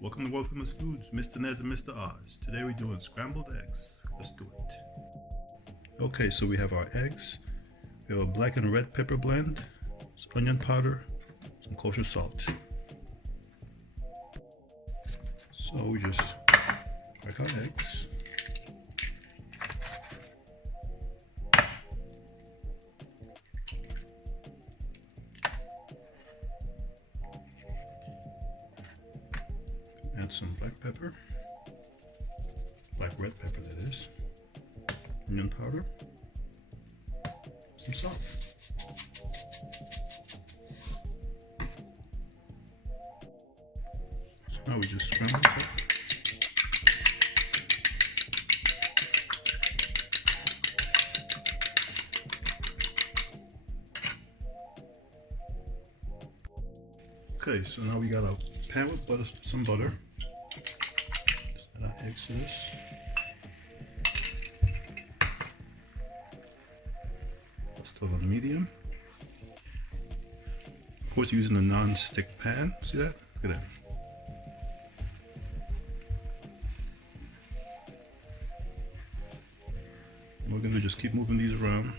Welcome to Worldfamousfoodz, Mr. Nez and Mr. Oz. Today we're doing scrambled eggs. Let's do it. Okay, so we have our eggs. We have a black and red pepper blend, some onion powder, some kosher salt. So we just crack our eggs. Add some black pepper, black red pepper that is, onion powder, some salt. So now we just scramble it up. Okay, so now we got a pan with butter, some butter. Just add our eggs to this. Stove on medium. Of course, using a non-stick pan. See that? Look at that. And we're gonna just keep moving these around.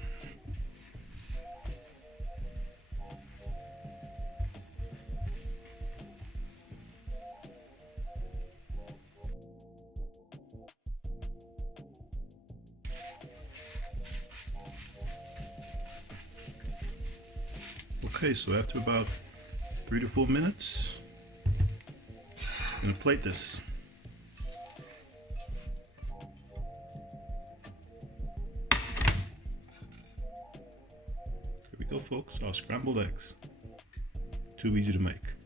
Okay, so after about 3 to 4 minutes, I'm going to plate this. Here we go, folks, our scrambled eggs. Too easy to make.